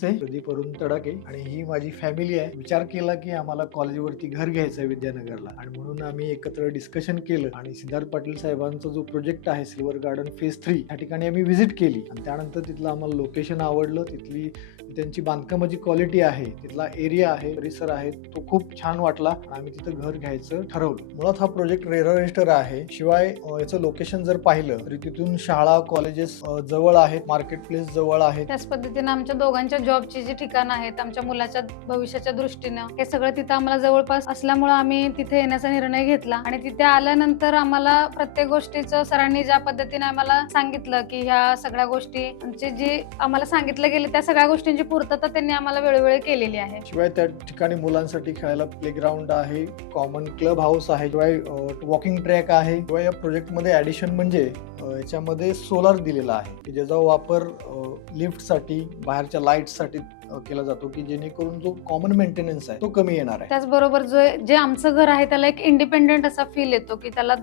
नमस्ते, प्रदीप अरुण तडाके आणि ही माझी फॅमिली आहे. विचार केला की आम्हाला कॉलेजवरती घर घ्यायचं आहे विद्यानगरला आणि म्हणून आम्ही एकत्र डिस्कशन केलं आणि सिद्धार्थ पाटील साहेबांचा जो प्रोजेक्ट आहे सिल्वर गार्डन फेज 3 या ठिकाणी आम्ही व्हिजिट केली आणि त्यानंतर तिथलं आम्हाला लोकेशन आवडलं. तिथली त्यांची बांधकामाची क्वालिटी आहे, तिथला एरिया आहे, परिसर आहे, तो खूप छान वाटला आणि आम्ही तिथं घर घ्यायचं ठरवलं. मुळात हा प्रोजेक्ट रेरा रजिस्टर आहे. शिवाय याचं लोकेशन जर पाहिलं तरी तिथून शाळा कॉलेजेस जवळ आहेत, मार्केट प्लेस जवळ आहेत. त्याच पद्धतीने आमच्या दोघांच्या जॉबची जी ठिकाणं आहेत, आमच्या मुलाच्या भविष्याच्या दृष्टीनं हे सगळं तिथं आम्हाला जवळपास असल्यामुळे आम्ही तिथे येण्याचा निर्णय घेतला आणि तिथे आल्यानंतर आम्हाला प्रत्येक गोष्टीचं सरांनी ज्या पद्धतीने आम्हाला सांगितलं की ह्या सगळ्या गोष्टी जे आम्हाला सांगितलं गेले त्या सगळ्या गोष्टींची पूर्तता त्यांनी आम्हाला वेळोवेळी केलेली आहे. शिवाय त्या ठिकाणी मुलांसाठी खेळायला प्लेग्राऊंड आहे, कॉमन क्लब हाऊस आहे, शिवाय वॉकिंग ट्रॅक आहे. शिवाय या प्रोजेक्ट मध्ये ऍडिशन म्हणजे याच्यामध्ये सोलार दिलेला आहे की ज्याचा वापर लिफ्टसाठी, बाहेरच्या लाईटसाठी केला जातो की जेणेकरून जो कॉमन मेंटेनन्स आहे तो कमी येणार आहे. त्याचबरोबर जे आमचं घर आहे त्याला एक इंडिपेंडेंट असा फील येतो की त्याला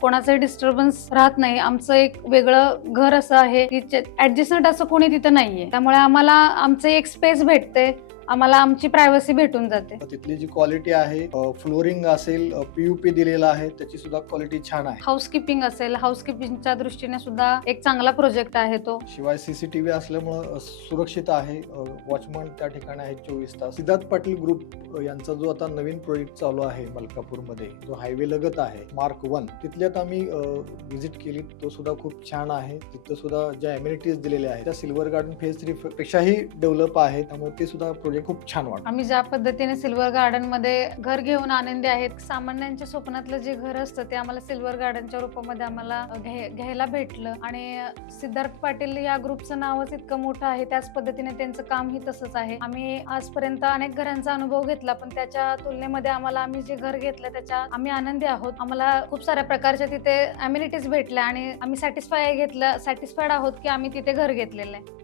कोणाचं डिस्टर्बन्स राहत नाही. आमचं एक वेगळं घर असं आहे की ऍडजस्टमेंट असं कोणी तिथं नाहीये, त्यामुळे आम्हाला आमचं एक स्पेस भेटते, आम्हाला आमची प्रायव्हसी भेटून जाते. तिथली जी क्वालिटी आहे, फ्लोरिंग असेल, पीयूपी दिलेला आहे, त्याची सुद्धा क्वालिटी छान आहे. हाऊसकीपिंग असेल, हाऊसकीपिंगच्या दृष्टीने सुद्धा एक चांगला प्रोजेक्ट आहे तो. शिवाय सीसीटीव्ही असल्यामुळे सुरक्षित आहे. वॉचमन त्या ठिकाणी आहे 24 तास. सिद्धार्थ पाटील ग्रुप यांचा जो आता नवीन प्रोजेक्ट चालू आहे मलकापूरमध्ये, जो हायवे लगत आहे मार्क 1, तिथल्यात आम्ही व्हिजिट केली. तो सुद्धा खूप छान आहे. तिथं सुद्धा ज्या एम्युनिटीज दिलेल्या आहेत त्या सिल्वर गार्डन फेज 3 पेक्षाही डेव्हलप आहे, त्यामुळे ते सुद्धा खूप छान वाटतं. आम्ही ज्या पद्धतीने सिल्वर गार्डन मध्ये घर घेऊन आनंदी आहेत. सामान्यांच्या स्वप्नातलं जे घर असतं ते आम्हाला सिल्वर गार्डनच्या रूपामध्ये आम्हाला घ्यायला भेटलं आणि सिद्धार्थ पाटील या ग्रुपचं नावच इतकं मोठं आहे, त्याच पद्धतीने त्यांचं कामही तसंच आहे. आम्ही आजपर्यंत अनेक घरांचा अनुभव घेतला, पण त्याच्या तुलनेमध्ये आम्ही जे घर घेतलं त्याच्या आम्ही आनंदी आहोत. आम्हाला खूप साऱ्या प्रकारच्या तिथे अम्युनिटीज भेटल्या आणि आम्ही सॅटिस्फाईड आहोत की आम्ही तिथे घर घेतलेलं आहे.